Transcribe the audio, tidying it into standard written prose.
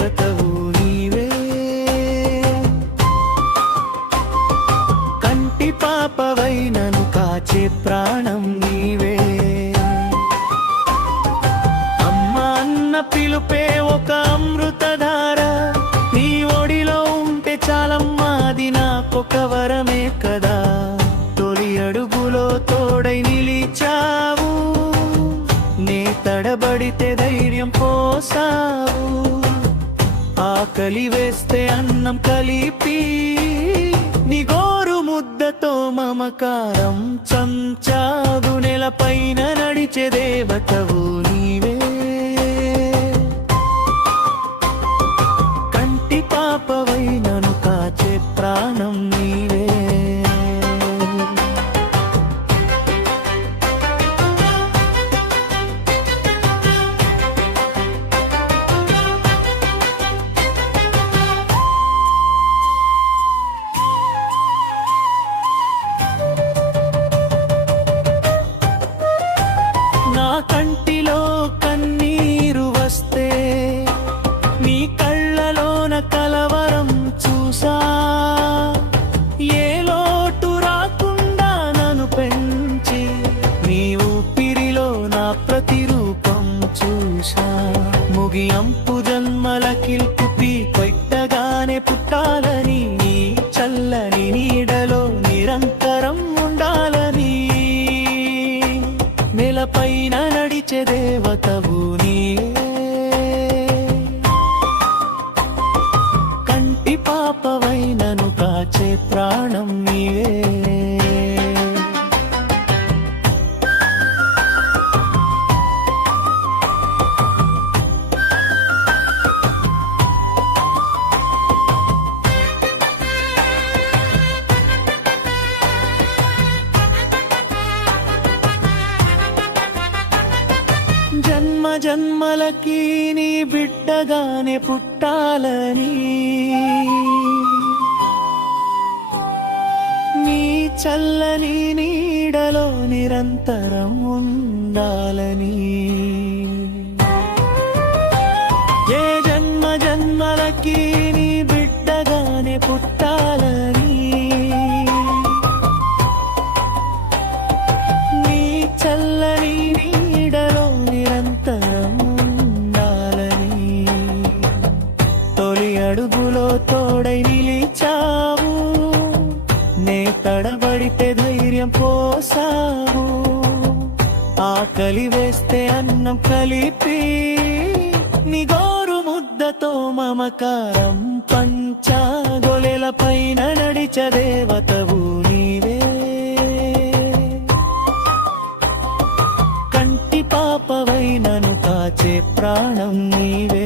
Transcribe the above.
దేవతవు నీవే. కంటి పాపవై నన్ను కాచే ప్రాణం నీవే. అమ్మ అన్న పిలుపే ఒక అమృతధార, నీ ఒడిలో ఉంటే చాలమ్మా అది నాకొక వరమే కదా. తొలి అడుగులో తోడై నిలిచావు, నే తడబడితే ధైర్యం పోసావు. ఆకలి వేస్తే అన్నం కలిపి, నీ గోరు ముద్దతో మమకారం చంచావు. నెలపైన నడిచే దేవతవు నీవే. కంటి పాపవై నన్ను కాచే ప్రాణం నీవే. నా కంటిలో కన్నీరు వస్తే, నీ కళ్ళలోన కలవరం చూసా. ఏ లోటు రాకుండా నన్ను పెంచి, నీ ఊపిరిలో నా ప్రతిరూపం చూసా. ముగియంపు జన్మల కిల్పుపి కొట్టగానే పుట్టాలని, నీ చల్లని నీడలో నిరంతరం ఉండాలని. నెలపైన నడిచే దేవతవు నీవే. కంటి పాపవై నన్ను కాచే ప్రాణం నీవే. జన్మ జన్మలకి నీ బిడ్డగానే పుట్టాలని, నీ చల్లని నీడలో నిరంతరం ఉండాలని. ఏ జన్మ జన్మలకి నీ బిడ్డగానే పుట్టాలని, నీ చల్లని నీడలో నిరంతరం ఉండాలని. తొలి అడుగులో తోడై నిలిచావు, నే తడబడితే ధైర్యం పోసావు. ఆకలి వేస్తే అన్నం కలిపి, నీ గోరు ముద్దతో మమకారం పంచా. గొలెలపైన నడిచే దేవతవు నీవే. కంటి పాపవై నన్ను కాచే ప్రాణం నీవే.